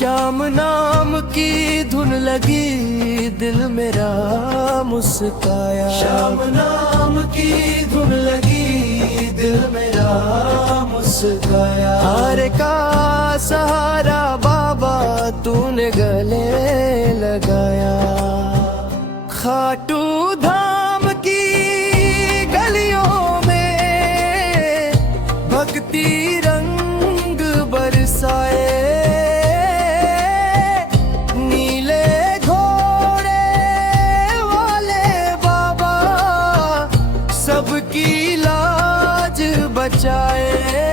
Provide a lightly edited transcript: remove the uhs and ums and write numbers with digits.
श्याम नाम की धुन लगी, दिल मेरा मुस्काया। श्याम नाम की धुन लगी, दिल मेरा मुस्काया। हार का सहारा बाबा तूने गले लगाया। खाटू धाम की गलियों में भक्ति रंग बरसाए। नीले घोड़े वाले बाबा सबकी लाज बचाए।